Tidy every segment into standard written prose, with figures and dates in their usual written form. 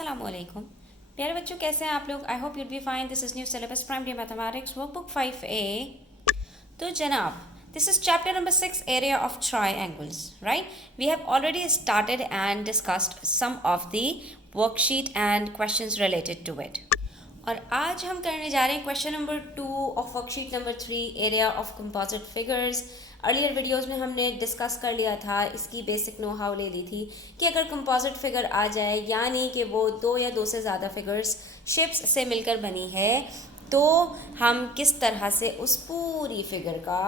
अस्सलाम वालेकुम प्यारे बच्चों, कैसे हैं आप लोग। I hope you'd be fine. This is new syllabus primary mathematics workbook 5A। तो जनाब, this is chapter number 6, area of triangles, right? We have already started and discussed some of the worksheet and questions related to it. और आज हम करने जा रहे हैं question number 2 of worksheet number 3, area of composite figures. Earlier videos में हमने discuss कर लिया था, इसकी बेसिक नो हाउ ले ली थी कि अगर कंपोजिट फिगर आ जाए, यानी कि वो दो या दो से ज़्यादा फिगर्स शेप्स से मिलकर बनी है, तो हम किस तरह से उस पूरी फिगर का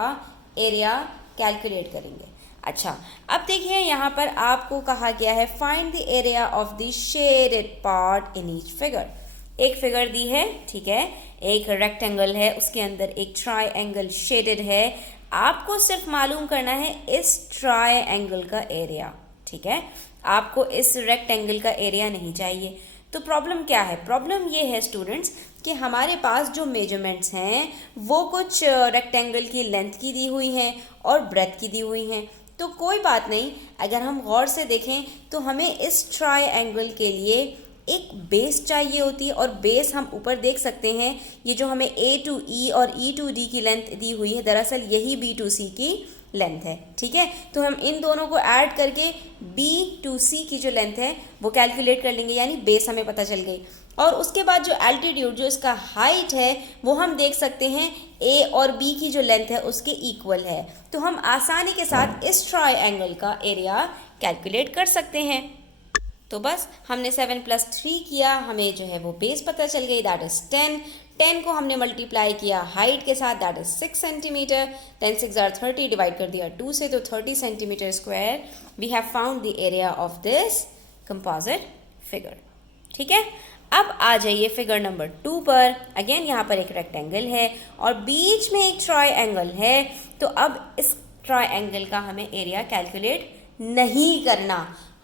एरिया कैलकुलेट करेंगे। अच्छा, अब देखिए यहाँ पर आपको कहा गया है find the area of the shaded part in each figure. एक फिगर दी है, ठीक है, एक रेक्टेंगल है, उसके अंदर एक ट्राइंगल शेडेड है। आपको सिर्फ मालूम करना है इस ट्राइंगल का एरिया, ठीक है, आपको इस रेक्टेंगल का एरिया नहीं चाहिए। तो प्रॉब्लम क्या है? प्रॉब्लम ये है स्टूडेंट्स कि हमारे पास जो मेजरमेंट्स हैं वो कुछ रेक्टेंगल की लेंथ की दी हुई हैं और ब्रेथ की दी हुई हैं। तो कोई बात नहीं, अगर हम गौर से देखें तो हमें इस ट्राइंगल के लिए एक बेस चाहिए होती है, और बेस हम ऊपर देख सकते हैं, ये जो हमें A to E और E to D की लेंथ दी हुई है, दरअसल यही B to C की लेंथ है, ठीक है। तो हम इन दोनों को ऐड करके B to C की जो लेंथ है वो कैलकुलेट कर लेंगे, यानी बेस हमें पता चल गई। और उसके बाद जो एल्टीट्यूड, जो इसका हाइट है, वो हम देख सकते हैं A और B की जो लेंथ है उसके इक्वल है। तो हम आसानी के साथ इस ट्राइंगल का एरिया कैलकुलेट कर सकते हैं। तो बस हमने 7 + 3 किया, हमें जो है वो बेस पता चल गई, दैट इज़ 10। 10 को हमने मल्टीप्लाई किया हाइट के साथ, दैट इज़ 6 सेंटीमीटर। 10 6 = 30, डिवाइड कर दिया 2 से, तो 30 centimetre square. We have found the area of this composite figure, ठीक है। अब आ जाइए फिगर नंबर 2 पर। अगेन यहाँ पर एक रेक्टेंगल है और बीच में एक ट्राइंगल है। तो अब इस ट्राइंगल का हमें एरिया कैलकुलेट नहीं करना,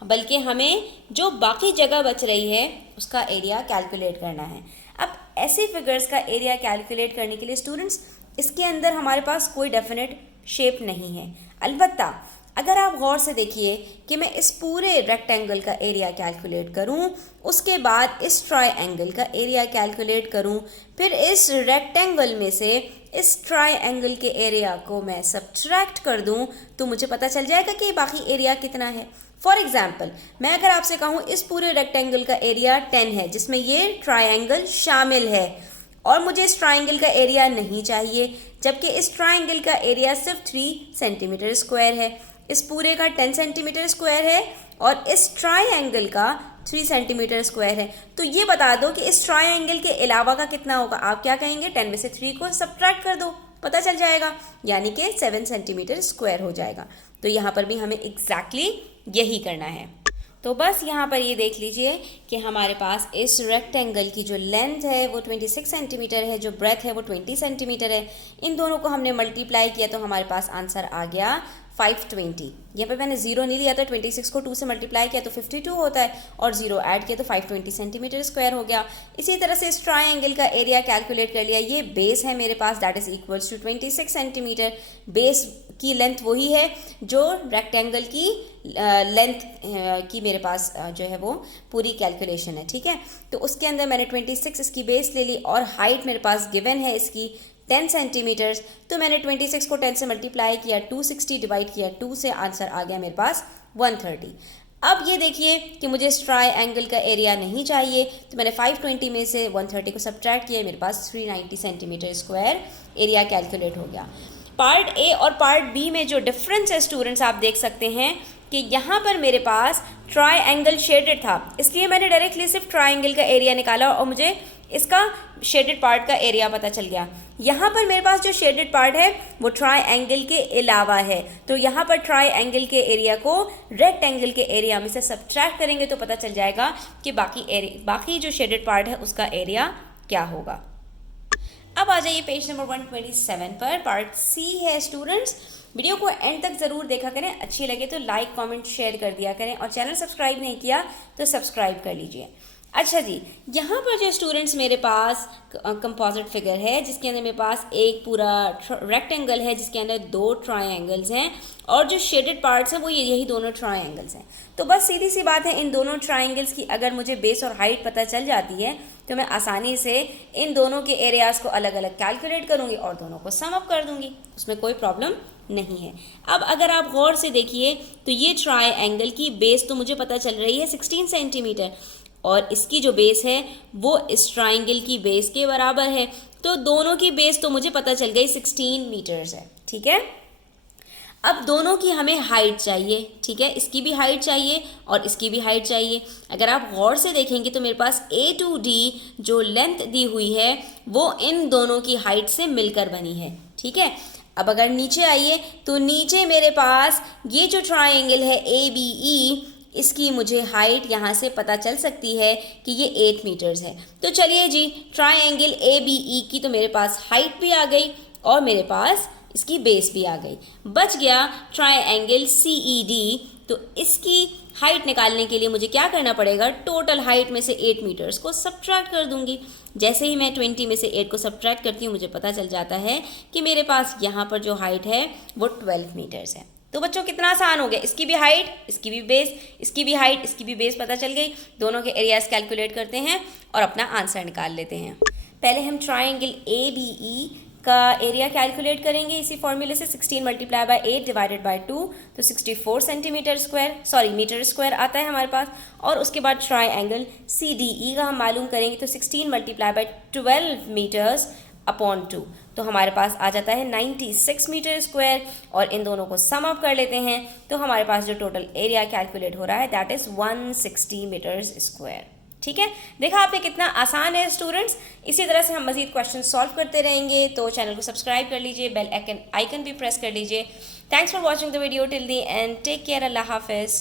बल्कि हमें जो बाकी जगह बच रही है उसका एरिया कैलकुलेट करना है। अब ऐसे फिगर्स का एरिया कैलकुलेट करने के लिए स्टूडेंट्स, इसके अंदर हमारे पास कोई डेफिनेट शेप नहीं है। अलबत्ता अगर आप गौर से देखिए कि मैं इस पूरे रेक्टेंगल का एरिया कैलकुलेट करूं, उसके बाद इस ट्राइंगल का एरिया कैलकुलेट करूं, फिर इस रेक्टेंगल में से इस ट्राइंगल के एरिया को मैं सब्ट्रैक्ट कर दूं, तो मुझे पता चल जाएगा कि बाकी एरिया कितना है। फॉर एग्जाम्पल, मैं अगर आपसे कहूँ इस पूरे रेक्टेंगल का एरिया 10 है, जिसमें ये ट्राइंगल शामिल है, और मुझे इस ट्राइंगल का एरिया नहीं चाहिए, जबकि इस ट्राइंगल का एरिया सिर्फ 3 सेंटीमीटर स्क्वायर है, इस पूरे का 10 सेंटीमीटर स्क्वायर है, और इस ट्राइंगल का 3 सेंटीमीटर स्क्वायर है। तो ये बता दो कि इस ट्राइंगल के अलावा का कितना होगा। आप क्या कहेंगे? 10 में से 3 को सब्ट्रैक्ट कर दो, पता चल जाएगा, यानी कि 7 सेंटीमीटर स्क्वायर हो जाएगा। तो यहाँ पर भी हमें एग्जैक्टली यही करना है। तो बस यहाँ पर ये देख लीजिए कि हमारे पास इस रेक्टेंगल की जो लेंथ है वो 26 सेंटीमीटर है, जो ब्रेथ है वो 20 सेंटीमीटर है। इन दोनों को हमने मल्टीप्लाई किया तो हमारे पास आंसर आ गया 520। यहाँ पर मैंने 0 नहीं लिया था, 26 को 2 से मल्टीप्लाई किया तो 52 होता है, और 0 ऐड किया तो 520 सेंटीमीटर स्क्वायर हो गया। इसी तरह से इस ट्राइंगल का एरिया कैलकुलेट कर लिया। ये बेस है मेरे पास, that is equals to 26 centimetre. Base की लेंथ वही है जो रेक्टेंगल की लेंथ की मेरे पास जो है वो पूरी कैलकुलेशन है, ठीक है। तो उसके अंदर मैंने 26 इसकी बेस ले ली, और हाइट मेरे पास गिवन है इसकी 10 सेंटीमीटर्स। तो मैंने 26 को 10 से मल्टीप्लाई किया, 260 डिवाइड किया 2 से, आंसर आ गया मेरे पास 130। अब ये देखिए कि मुझे इस ट्राइंगल का एरिया नहीं चाहिए, तो मैंने 520 में से 130 को सब्ट्रैक्ट किया, मेरे पास 390 सेंटीमीटर स्क्वायर एरिया कैलकुलेट हो गया। पार्ट ए और पार्ट बी में जो डिफरेंस है स्टूडेंट्स, आप देख सकते हैं कि यहाँ पर मेरे पास ट्राइंगल शेडेड था, इसलिए मैंने डायरेक्टली सिर्फ ट्राइंगल का एरिया निकाला और मुझे इसका शेडेड पार्ट का एरिया पता चल गया। यहाँ पर मेरे पास जो शेडेड पार्ट है वो ट्राइंगल के अलावा है, तो यहाँ पर ट्राइंगल के एरिया को रेक्टेंगल के एरिया में से सब्ट्रैक्ट करेंगे तो पता चल जाएगा कि बाकी जो शेडेड पार्ट है उसका एरिया क्या होगा। अब आ जाइए पेज नंबर 127 पर, पार्ट सी है स्टूडेंट्स। वीडियो को एंड तक ज़रूर देखा करें, अच्छी लगे तो लाइक कमेंट शेयर कर दिया करें, और चैनल सब्सक्राइब नहीं किया तो सब्सक्राइब कर लीजिए। अच्छा जी, यहाँ पर जो स्टूडेंट्स मेरे पास कंपोजिट फिगर है जिसके अंदर मेरे पास एक पूरा रेक्टेंगल है जिसके अंदर दो ट्रायंगल्स हैं और जो शेडेड पार्ट्स हैं वो यही दोनों ट्रायंगल्स हैं। तो बस सीधी सी बात है, इन दोनों ट्रायंगल्स की अगर मुझे बेस और हाइट पता चल जाती है तो मैं आसानी से इन दोनों के एरियाज़ को अलग अलग कैलकुलेट करूँगी और दोनों को सम अप कर दूँगी, उसमें कोई प्रॉब्लम नहीं है। अब अगर आप गौर से देखिए तो ये ट्रायंगल की बेस तो मुझे पता चल रही है 16 सेंटीमीटर और इसकी जो बेस है वो इस ट्रायंगल की बेस के बराबर है, तो दोनों की बेस तो मुझे पता चल गई 16 मीटर्स है। ठीक है, अब दोनों की हमें हाइट चाहिए। ठीक है, इसकी भी हाइट चाहिए और इसकी भी हाइट चाहिए। अगर आप गौर से देखेंगे तो मेरे पास ए टू डी जो लेंथ दी हुई है वो इन दोनों की हाइट से मिलकर बनी है। ठीक है, अब अगर नीचे आइए तो नीचे मेरे पास ये जो ट्रायंगल है ए बी ई, इसकी मुझे हाइट यहाँ से पता चल सकती है कि ये 8 मीटर्स है। तो चलिए जी, ट्रायंगल ए बी ई की तो मेरे पास हाइट भी आ गई और मेरे पास इसकी बेस भी आ गई। बच गया ट्रायंगल सी ई डी, तो इसकी हाइट निकालने के लिए मुझे क्या करना पड़ेगा, टोटल हाइट में से 8 मीटर्स को सब्ट्रैक्ट कर दूंगी। जैसे ही मैं 20 में से 8 को सब्ट्रैक्ट करती हूँ मुझे पता चल जाता है कि मेरे पास यहाँ पर जो हाइट है वो 12 मीटर्स है। तो बच्चों कितना आसान हो गया, इसकी भी हाइट इसकी भी बेस, इसकी भी हाइट इसकी भी बेस पता चल गई। दोनों के एरियाज कैलकुलेट करते हैं और अपना आंसर निकाल लेते हैं। पहले हम ट्रायंगल ए बी ई का एरिया कैलकुलेट करेंगे इसी फॉर्मूले से। 16 मल्टीप्लाई बाय 8 डिवाइडेड बाय 2 तो 64 सेंटीमीटर स्क्वायर मीटर स्क्वायर आता है हमारे पास। और उसके बाद ट्रायंगल सी डी ई का हम मालूम करेंगे तो 16 मल्टीप्लाई बाय 12 मीटर्स अपॉन 2 तो हमारे पास आ जाता है 96 मीटर स्क्वायर। और इन दोनों को सम अप कर लेते हैं तो हमारे पास जो टोटल एरिया कैलकुलेट हो रहा है दैट इज 160 मीटर्स स्क्वायर। ठीक है, देखा आपने कितना आसान है स्टूडेंट्स। इसी तरह से हम मजीद क्वेश्चन सॉल्व करते रहेंगे, तो चैनल को सब्सक्राइब कर लीजिए, बेल आइकन भी प्रेस कर लीजिए। Thanks for watching the video till the end take care, अल्लाह हाफिज़।